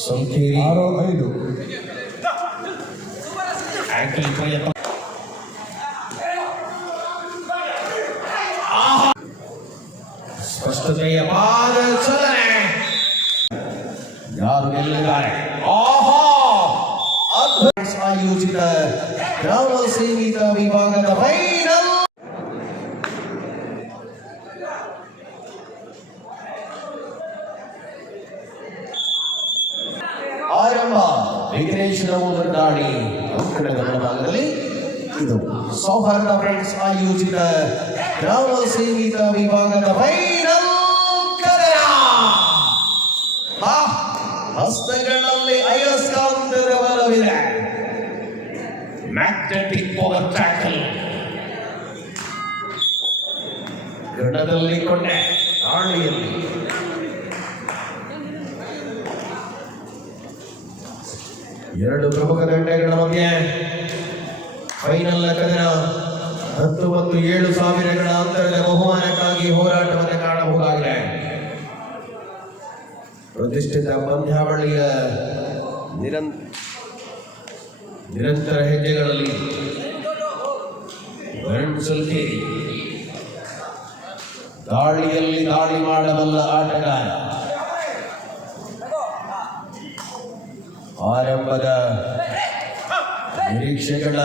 ಸಂಕೇರಿ ಆರು ಐದು ಆಂಕಲ್ ಕೊಯ್ಯಪ್ಪ ಸ್ಪಷ್ಟತೆಯ ಪಾದ ಚಲನೆ ಯಾರು ಗೆಲ್ಲಿದ್ದಾರೆ ಆಹಾ ಅದ್ಭುತ ಆಯೋಜಿತ ಗ್ರಾಮ ಸೀಮಿತ ವಿಭಾಗದ ಫೈನಲ್ ವಿಘ್ನೇಶ್ವರ ದಾಳಿ ಕಳೆದ ಬಲಭಾಗದಲ್ಲಿ ಇದು ಸೌಹಾರ್ದ ಫ್ರೆಂಡ್ಸ್ ಆಯೋಜಿತ ಗ್ರಾಮ ಸೀಮಿತ ವಿಭಾಗದ ಫೈನಲ್ ಹಸ್ತಗಳಲ್ಲಿ ಅಯಸ್ಕಾಂತದ ಬಲವಿದೆ. ಮ್ಯಾಗ್ನೆಟಿಕ್ ಪವರ್ ಟ್ಯಾಕಲ್ ಗಣದಲ್ಲಿ ಕೊಂಡೆ ದಾಳಿಯಲ್ಲಿ. ಎರಡು ಪ್ರಮುಖ ತಂಡಗಳ ಮಧ್ಯೆ ಫೈನಲ್ ಕದನ ಹತ್ತು ಮತ್ತು ಏಳು ಸಾವಿರಗಳ ಅಂತರದ ಬಹುಮಾನಕ್ಕಾಗಿ ಹೋರಾಟವನ್ನು ಕಾಣಬಹುದಾಗಿದೆ. ಪ್ರತಿಷ್ಠಿತ ಪಂದ್ಯಾವಳಿಯ ನಿರಂತ ನಿರಂತರ ಹೆಜ್ಜೆಗಳಲ್ಲಿ ಸಲ್ಕೇರಿ ದಾಳಿಯಲ್ಲಿ ದಾಳಿ ಮಾಡಬಲ್ಲ ಆಟಗಾರ ಆರಂಭದ ನಿರೀಕ್ಷೆಗಳ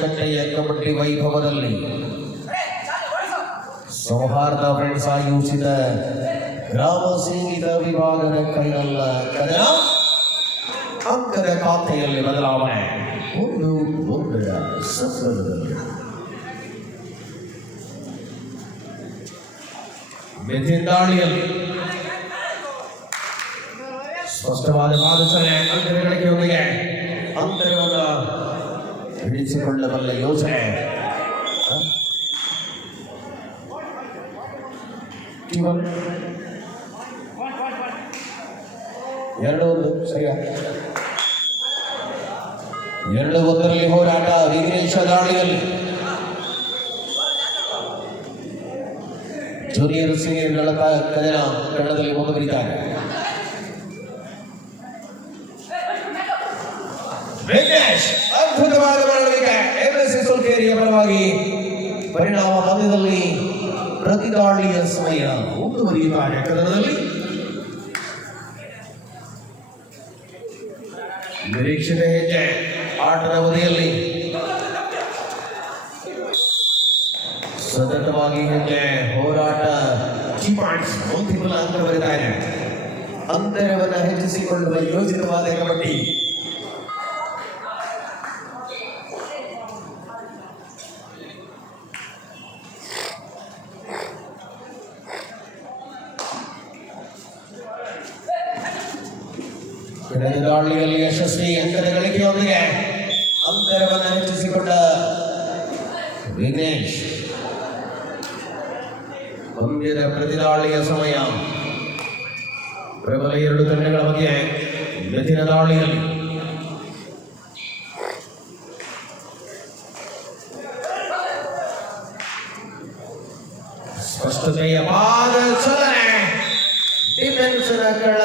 ಕಟ್ಟೆಯ ಕಬಡ್ಡಿ ವೈಭವದಲ್ಲಿ ಸೌಹಾರ್ದ ಫ್ರೆಂಡ್ಸ್ ಆಯೋಜಿಸಿದ ಗ್ರಾಮ ಸೀಮಿತ ವಿಭಾಗದ ಕೈನಲ್ಲ ಕದನ ಅಂಕದ ಖಾತೆಯಲ್ಲಿ ಬದಲಾವಣೆ. ಒಂದು ಒಂದರ ಸಫಲದಲ್ಲಿ ಮೆಥಿನ್ ದಾಳಿಯಲ್ಲಿ ಸ್ಪಷ್ಟವಾದ ಪಾದಚನೆ ಅಂತರಗಳಿಕೆಯೊಂದಿಗೆ ಅಂತರವನ್ನು ಹಿಡಿಸಿಕೊಳ್ಳಬಲ್ಲ ಯೋಚನೆ ಹ? ಟಿವನ್. ಎರಡು ಒಂದು ಸರಿಯ ಎರಡು ಒಂದರಲ್ಲಿ ಹೋರಾಟ ವಿಘ್ನೇಶ ದಾಳಿಯಲ್ಲಿ ಜೂನಿಯರ್ ಸೀನಿಯರ್ಗಳ ಕದನ ಕನ್ನಡದಲ್ಲಿ ಮುಂದುವರಿತಾರೆ ಅದ್ಭುತವಾದ ಮೆರವಣಿಗೆ ಎಂಎಸ್ಸಿ ಸುಲ್ಕೇರಿಯ ಪರವಾಗಿ ಪರಿಣಾಮ ಪಂದ್ಯದಲ್ಲಿ ಪ್ರತಿದಾಳಿಯ ಸಮಯ ಮುಂದುವರಿಯುತ್ತಾರೆ ಕದನದಲ್ಲಿ ನಿರೀಕ್ಷಣೆ ಹೆಜ್ಜೆ ಆಟದ ಅವಧಿಯಲ್ಲಿ. ಸತತವಾಗಿ ಹೆಜ್ಜೆ ಹೋರಾಟ ಚಿಪಾಟ್ಸ್ ಮುಂತಿಮಲ ಅಂಕ ಬರಿತಾ ಅಂತರವನ್ನು ಹೆಚ್ಚಿಸಿಕೊಳ್ಳುವ ಯೋಜಿತವಾದ ಕಬಡ್ಡಿ ಕಳೆದ ದಾಳಿಯಲ್ಲಿ ಯಶಸ್ವಿ ಅಂಕದ ಗಳಿಕೆಯೊಂದಿಗೆ ಅಂತರವನ್ನು ಹೆಚ್ಚಿಸಿಕೊಂಡ ವಿಘ್ನೇಶ್ ಪಂದ್ಯದ ಪ್ರತಿದಾಳಿಯ ಸಮಯ ಪ್ರಬಲ ಎರಡು ತಂಡಗಳ ಮಧ್ಯೆ ಮೆಥಿನ ದಾಳಿಯಲ್ಲಿ ಸ್ಪಷ್ಟತೆಯ ಪಾದ ಚಲನೆ ಡಿಫೆನ್ಸ್ನ ಕಳ್ಳದಲ್ಲಿ ಹೋರಾಟ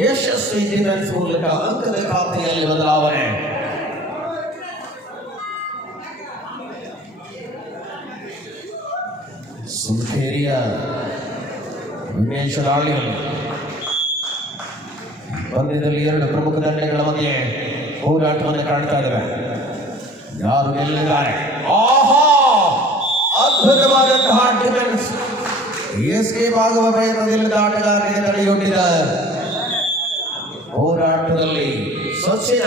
ಯಶಸ್ವಿ ಡಿಫೆನ್ಸ್ ಮೂಲಕ ಅಂಕದ ಖಾತೆಯಲ್ಲಿ ಬದಲಾವಣೆ ಸುಂಕೇರಿಯ ವಿಮೇಶ ದಾಳಿಯಲ್ಲಿ ಪಂದ್ಯದಲ್ಲಿ ಎರಡು ಪ್ರಮುಖ ತಂಡಗಳ ಮಧ್ಯೆ ಹೋರಾಟವನ್ನು ಕಾಣ್ತಾ ಇದ್ದಾವೆ ಯಾರು ಗೆಲ್ಲಿದ್ದಾರೆ ಆಹಾ ಅದ್ಭುತವಾದಂತಹ ಡಿಫೆನ್ಸ್ ಎಸ್ಕೇಪ್ ಆಗುವ ಪ್ರಯತ್ನದಲ್ಲಿ ಆಟಗಾರರಿಗೆ ತಡೆಯೊಡ್ಡಿದ ಹೋರಾಟದಲ್ಲಿ ಸಸ್ಯ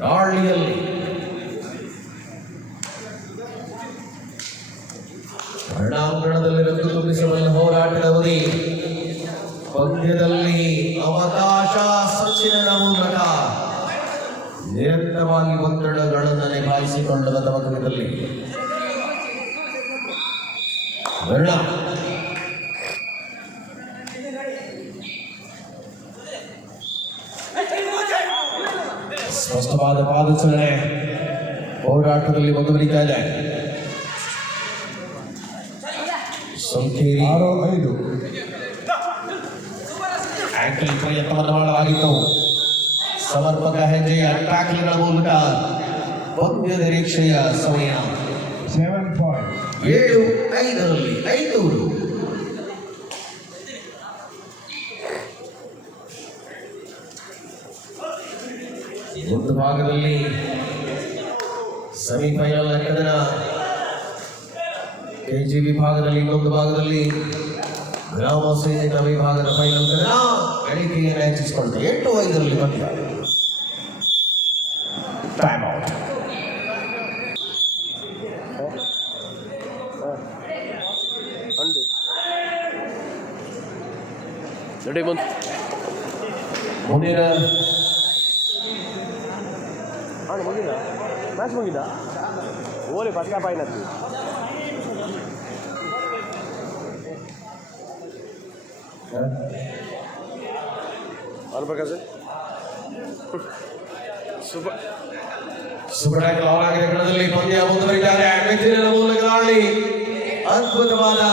ಗಾಳಿಯಲ್ಲಿ ಕರ್ಣಾಂಗಣದಲ್ಲಿ ರಂಗು ತುಂಬಿಸಬಲ್ಲ ಹೋರಾಟದ ಪಂದ್ಯದಲ್ಲಿ ಅವಕಾಶ ಸಚಿನ ಮೂಲಕ ನಿರಂತರವಾಗಿ ಒತ್ತಡಗಳನ್ನು ನಿಭಾಯಿಸಿಕೊಂಡ ತವಕದಲ್ಲಿ ವರ್ಣ ಸ್ಪಷ್ಟವಾದ ಪಾದಚಲನೆ ಹೋರಾಟದಲ್ಲಿ ಮುಂದುವರಿತಾ ಇದೆ ಸಂಕೇರಿ ಆರು ಐದು ಟ್ಯಾಕಲ್ ಪ್ರಯತ್ನವನ್ನು ಮಾಡಲಾಗಿತ್ತು ಸಮರ್ಪಕ ಹೆಜ್ಜೆಯ ಟ್ಯಾಕಲ್ಗಳ ಮೂಲಕ ಪಂದ್ಯ ನಿರೀಕ್ಷೆಯ ಸಮಯ seven point. ಏಳು ಐದರಲ್ಲಿ ಐನೂರು ಭಾಗದಲ್ಲಿ ಸೆಮಿಫೈನಲ್ ಲೆಕ್ಕದನ ಕೆಜಿ ವಿಭಾಗದಲ್ಲಿ ಇನ್ನೊಂದು ಭಾಗದಲ್ಲಿ ಗ್ರಾಮ ಸೈನಿಕ ವಿಭಾಗದ ಫೈನಲ್ ದಿನ ಗಳಿಕೆಯನ್ನು ಹೆಚ್ಚಿಸಿಕೊಳ್ತಾರೆ ಎಂಟು ಐದರಲ್ಲಿ ಬಂದ ಟೈಮ್ ಔಟ್ ಅಂಡು ಮ್ಯಾಚ್ ಮುಗಿದ ಓಲಿ ಫಸ್ಟ್ ಕ್ಯಾಪ್ ಆಯ್ತು ಅನ್ಬೇಕಾ ಸರ್ ಸೂಪರ್ ಸುಬ್ರಾಯ ಅವರಾಗಿನ ಕಣದಲ್ಲಿ ಪಂದ್ಯ ಮುಂದುವರಿತಾರೆ ಮೆಚ್ಚಿನ ಮೂಲಕ ಆಳಿ ಅದ್ಭುತವಾದ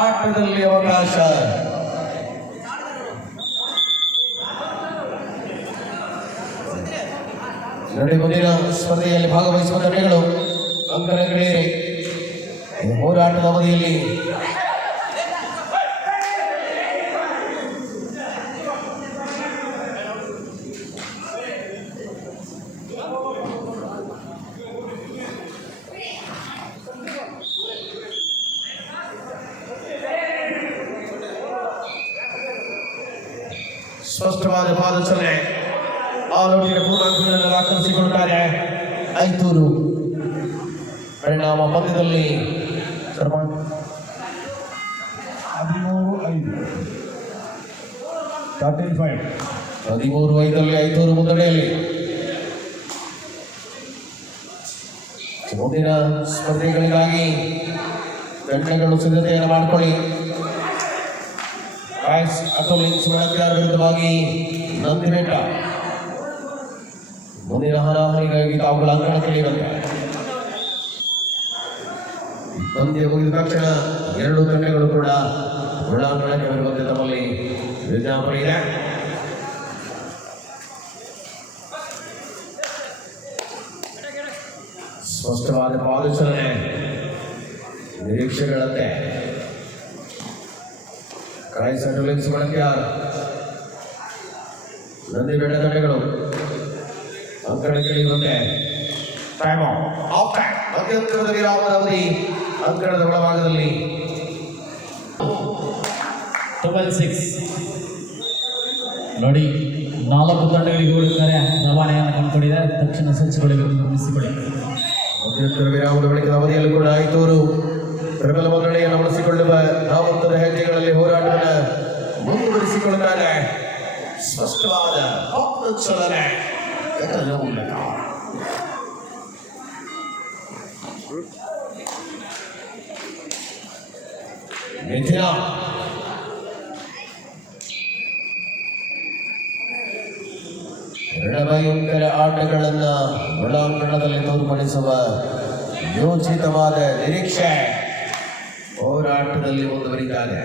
ಆಟದಲ್ಲಿ ಅವಕಾಶ ನೋಡಿ ಮುಂದಿನ ಸ್ಪರ್ಧೆಯಲ್ಲಿ ಭಾಗವಹಿಸುವ ತಂಡಗಳು ಅಂಕಣಗಳೇರಿ ಈ ಹೋರಾಟದ ಅವಧಿಯಲ್ಲಿ ಸ್ಪಷ್ಟವಾದ ಪಾದಚಲನೆ ಆಲೋಟಿನ ಪೂರ್ಣಾಂಕಗಳನ್ನು ದಾಖಲಿಸಿಕೊಳ್ತಾರೆ ಐತೂರು ಪರಿಣಾಮ ಪಂದ್ಯದಲ್ಲಿ ಹದಿಮೂರು ಐದು. ತರ್ಟೀನ್ ಫೈವ್ ಹದಿಮೂರು ಐದರಲ್ಲಿ ಐದೂರು ಮುನ್ನಡೆಯಲ್ಲಿ. ಮುಂದಿನ ಸ್ಪರ್ಧೆಗಳಿಗಾಗಿ ತಂಡಗಳು ಸಿದ್ಧತೆಯನ್ನು ಮಾಡಿಕೊಳ್ಳಿ. ಬಾಯ್ಸ್ ಅಥವಾ ಲಿಂಕ್ಸ್ ಬೆಳಗಾರ ವಿರುದ್ಧವಾಗಿ ನಂದಿಬೆಟ್ಟ ಮುಂದಿನ ಹಣಾಹಣಿಗಾಗಿ ತಾವುಗಳ ಅಂಕಣಕ್ಕಿಳಿಯುವಂತೆ ಪಂದ್ಯ ಮುಗಿದ ತಕ್ಷಣ ಎರಡು ತಂಡಗಳು ಕೂಡ ಒಳಾಂಗಣಕ್ಕೆ ಬರುವಂತೆ ತಮ್ಮಲ್ಲಿ ವಿಜ್ಞಾಪನೆ ಇದೆ ಸ್ಪಷ್ಟವಾದ ಪಾದಚಲನೆ ನಿರೀಕ್ಷೆಗಳಂತೆ ಕ್ರೈಸ್ ಅಂಡುಲಿನ್ಸ್ ಬಳಕೆಯಾರ ನಂದಿ ಬೆಟ್ಟ ತಂಡಗಳು ಅಂಕಣಕ್ಕೆ ಇಳಿಯುವಂತೆ ಟೈಮ್ ಆಫ್ ಟೈಮ್ ಮಧ್ಯಂತರದ ವಿರಾಮದ ಅವಧಿ ಅಂಕಣದ ಒಳಭಾಗದಲ್ಲಿ ಡಬಲ್ ಸಿಕ್ಸ್ ನೋಡಿ, ನಾಲ್ಕು ತಂಡಗಳಿಗೆ ಹೋಗುತ್ತಾರೆ. ರವಾನೆಯನ್ನು ಕಂಡುಕೊಂಡಿದ್ದಾರೆ. ತಕ್ಷಣ ಸಜ್ಜುಗೊಳ್ಳಬೇಕು ಗಮನಿಸಿಕೊಳ್ಳಿ. ಮಧ್ಯಂತರ ವಿರಾಮದ ಬಳಿಕ ಅವಧಿಯಲ್ಲೂ ಕೂಡ ಐತೂರು ಪ್ರಬಲ ಮುನ್ನಡೆಯನ್ನು ಉಳಿಸಿಕೊಳ್ಳುವ ನಾವಂತರ ಹೆಜ್ಜೆಗಳಲ್ಲಿ ಹೋರಾಟವನ್ನು ಮುಂದುವರಿಸಿಕೊಳ್ಳುತ್ತಾರೆ. ಸ್ಪಷ್ಟವಾದ ಚಲನೆ ಗಗನದ ಮೂಲಕ ಮಿಥಿಲ ರಣಭಯಂಕರ ಆಟಗಳನ್ನ ಒಳಾಂಗಣದಲ್ಲಿ ತೋರ್ಪಡಿಸುವ ಯೋಚಿತವಾದ ನಿರೀಕ್ಷೆ ಹೋರಾಟದಲ್ಲಿ ಮುಂದುವರಿತಾರೆ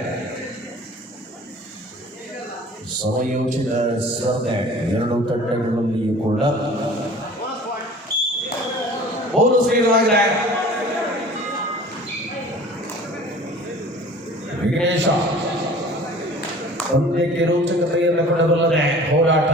ಸಮಯೋಚಿತ ಶ್ರದ್ಧೆ ಎರಡು ತಂಡಗಳಲ್ಲಿಯೂ ಕೂಡ ಮೂರು ಸೇರಿಸಲಾಗಿದೆ ವಿಘ್ನೇಶ. ಪಂದ್ಯಕ್ಕೆ ರೋಚಕತೆಯನ್ನು ಕೊಡಬಲ್ಲದೆ ಹೋರಾಟ.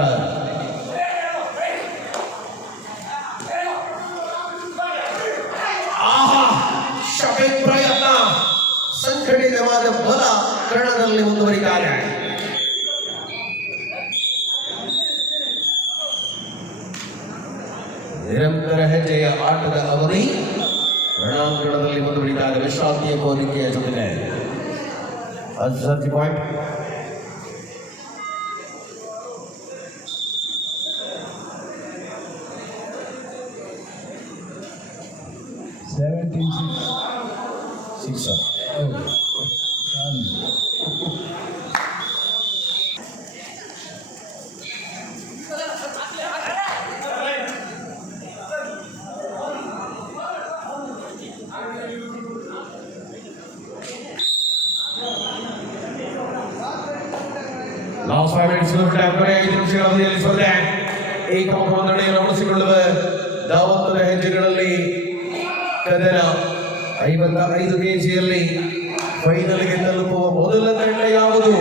ನಿರಂತರ ಹೆಜ್ಜೆಯ ಆಟದ ಅವಧಿ ರಣಾಂಗಣದಲ್ಲಿ ಮುಂದುವರಿತಾರೆ ವಿಶ್ರಾಂತಿಯ ಕೋರಿಕೆಯ ಜೊತೆಗೆ ಅರ್ಜಿ ಪಾಯಿಂಟ್ ಏಕಮುಖ ಮುನ್ನಡೆಯನ್ನು ಉಳಿಸಿಕೊಳ್ಳುವ ಹೆಜ್ಜೆಗಳಲ್ಲಿ ಕದನ ಐವತ್ತ ಐದು ಕೆಜಿಯಲ್ಲಿ ಫೈನಲ್ಗೆ ತಲುಪುವ ಮೊದಲ ತಂಡ ಯಾವುದು?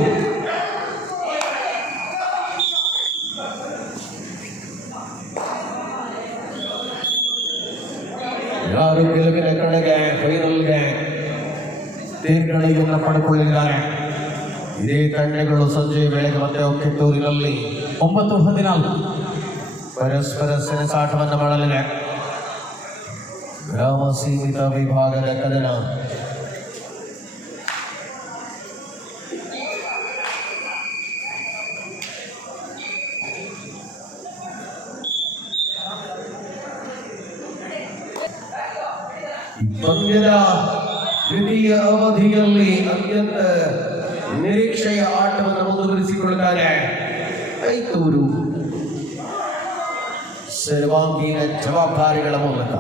ಯಾರು ಗೆಲುವಿನ ಕಡೆಗೆ ಫೈನಲ್ಗೆ ತೀರ್ಗಡೆಯನ್ನು ಪಡೆದುಕೊಳ್ಳಿದ್ದಾರೆ ಇದೇ ತಂಡಗಳು ಸಂಜೆ ವೇಳೆಗೆ ಮತ್ತೆ ಕಿತ್ತೂರಿನಲ್ಲಿ ಒಂಬತ್ತು ಹದಿನಾಲ್ಕು ಪರಸ್ಪರ ಸೆಣಸಾಟವನ್ನು ಮಾಡಲಿದೆ ಗ್ರಾಮ ಸೀಮಿತ ವಿಭಾಗದ ಕದನ ಪಂದ್ಯದ ದ್ವಿತೀಯ ಅವಧಿಯಲ್ಲಿ ಅತ್ಯಂತ ನಿರೀಕ್ಷೆಯ ಆಟವನ್ನು ಮುಂದುವರಿಸಿಕೊಳ್ಳುತ್ತಾರೆ. ಐತೂರು. ಸರ್ವಾಂಗೀಣ ಜವಾಬ್ದಾರಿಗಳ ಮೂಲಕ.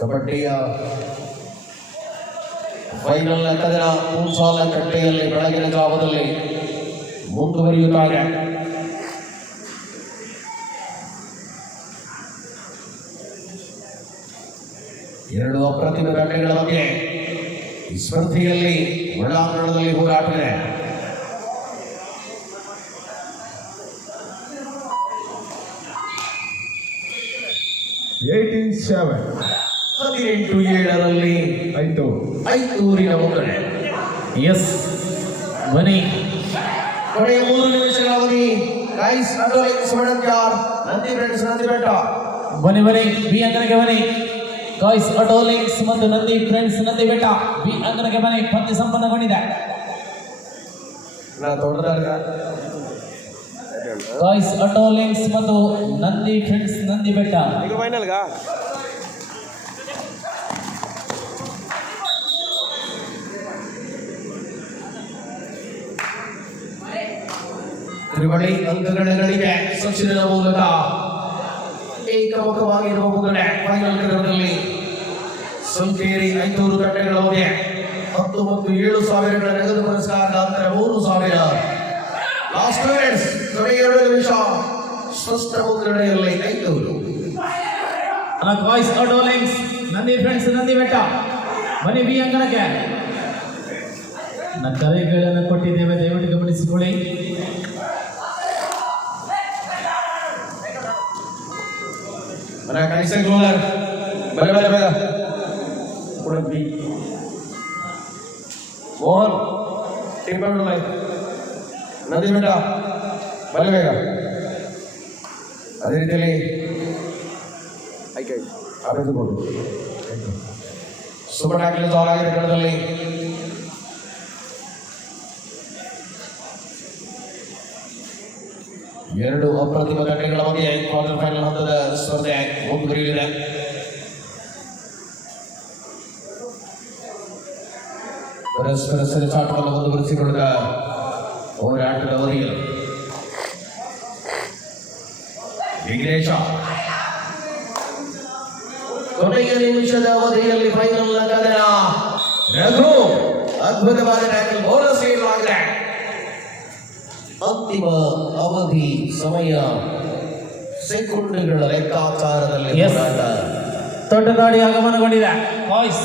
ಕಬಡ್ಡಿಯ ಫೈನಲ್ ಕದನ ಪೂಸಾಲ ಕಟ್ಟೆಯಲ್ಲಿ ಬೆಳಗಿನ ಜಾವದಲ್ಲಿ ಮುಂದುವರಿಯುತ್ತಾರೆ. ಎರಡು ಅಪ್ರತಿಮ ಬಗ್ಗೆ ಈ ಸ್ಪರ್ಧೆಯಲ್ಲಿ ಒಳಾಂಗಣದಲ್ಲಿ ಹೋರಾಟನೆ ಏಯ್ಟೀನ್ ಸೆವೆನ್ ಹದಿನೆಂಟು ಏಳರಲ್ಲಿ ಐದು ಐದೂರಿನ ಮುನ್ನಡೆ ಎಸ್ ಮನಿ ಕೊನೆಯ ಮೂರು ನಿಮಿಷಗಳ ಅವಧಿ ಗೈಸ್ ನಂದಿ ಫ್ರೆಂಡ್ಸ್ ನಂದಿ ಬೆಟ್ಟ. ಬನ್ನಿ ಬನ್ನಿ. ಬಿ ಅಂಗನಗೆ ಬನ್ನಿ. ಗಾಯ್ಸ್ ಅಟೋಲಿಂಗ್ಸ್ ಮತ್ತು ನಂದಿ ಫ್ರೆಂಡ್ಸ್ ನಂದಿ ಬೆಟ್ಟ ಬಿ ಅಂಗನಗೆ ಮನೆ ಪಂದ್ಯ ಸಂಪನ್ನಗೊಂಡಿದೆ. ಗಾಯ್ಸ್ ಆಟೋ ಲಿಂಕ್ಸ್ ಮತ್ತು ನಂದಿ ಫ್ರೆಂಡ್ಸ್ ನಂದಿ ಬೆಟ್ಟ. ತ್ರಿವಳಿ ಅಂಕಗಳ ಗಳಿಕೆ ಸಚಿನ ಮೂಲಕ ಫೈನಲ್ ಕ್ರಮದಲ್ಲಿ ಸಂಕೇರಿ ಐನೂರು ತಂಡಗಳ ಮಧ್ಯೆ ಹತ್ತು ಮತ್ತು ಏಳು ಸಾವಿರಗಳ ನಗದು ಪುರಸ್ಕಾರ ಅಂತರ ಮೂರು ಸಾವಿರ. ಲಾಸ್ಟ್ ಮಿನಿಟ್ಸ್ ಎರಡು ನಿಮಿಷ. ಸ್ಪಷ್ಟ ಮುದ್ರಣೆಯಲ್ಲಿ ಐನೂರು. Guys auto links Nandi friends Nandi Betta, ಬನ್ನಿ ಬಿ ಅಂಗಣಕ್ಕೆ ನನ್ನ ಕರೆಗಳನ್ನು ಕೊಟ್ಟಿದ್ದೇವೆ, ದಯವಿಟ್ಟು ಗಮನಿಸಿಕೊಳ್ಳಿ. ಮನ ಕಳಿಸ ಗೋಲರ್ ಬರ ಬರ ಬೇಗ ಉಡುಪಿ ಮೋಹನ್ ಟಿಂಬಳ ನಂದಿ ಬೆಟ್ಟ ಬರ ಬೇಗ ಅದೇ ರೀತಿಯಲ್ಲಿ ಆಯ್ಕೆ ಅಭಿವೃದ್ಧಿಗೊಂಡು ಸೂಪರ್ ಟ್ಯಾಕ್ಲಿ ಆಗಿರೋ ಎರಡು ಅಪ್ರತಿಮ ತಂಡಗಳ ಮಧ್ಯೆ ಕ್ವಾರ್ಟರ್ ಫೈನಲ್ ಹಂತದ ಸ್ಪರ್ಧೆ ಮುಂದುವರಿಯಲಿದೆ ಪರಸ್ಪರ ಸೆಣಸಾಟವನ್ನು ಮುಂದುವರಿಸಿಕೊಳ್ಳದ ಹೋರಾಟದ ಅವಧಿಯಲ್ಲಿ ವಿಘ್ನೇಶ ಕೊನೆಯ ನಿಮಿಷದ ಅವಧಿಯಲ್ಲಿ ಫೈನಲ್ ಕದನ ರಘು ಅದ್ಭುತವಾದ ಟ್ಯಾಕಲ್ ಬೋನಸ್ ನೀಡಲಾಗಿದೆ ಅಂತಿಮ ಅವಧಿ ಸಮಯ ಸೆಕೆಂಡ್ಗಳ ಲೆಕ್ಕಾಚಾರದಲ್ಲಿ ದೊಡ್ಡ ತೊಟ್ಟದಾಡಿ ಆಗಮನಗೊಂಡಿದೆ. ವಾಯ್ಸ್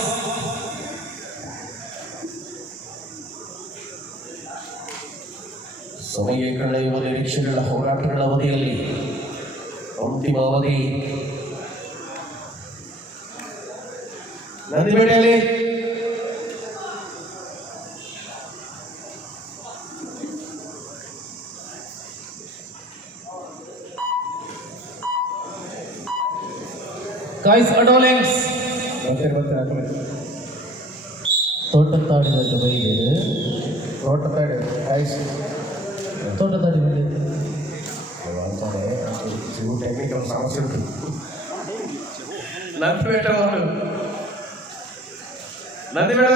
ಸಮಯ ಕಳೆಯುವ ನಿರೀಕ್ಷೆಗಳ ಹೋರಾಟಗಳ ಅವಧಿಯಲ್ಲಿ ಅಂತಿಮ ಅವಧಿ. ನಂದಿಬೇಟೆಯಲ್ಲಿ கைஸ் அடோலிங்ஸ் தோட்டத்தாடி வைத்த வயது தோட்டத்தாடி கைஸ் தோட்டத்தாடி வயது లంచ్ పెట్టేవాళ్ళు నంది పెట్ట